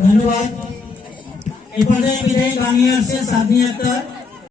ধন্যবাদ। এই পর্যায়ে বিদায়ী গান আসছে সাদনি আক্তার।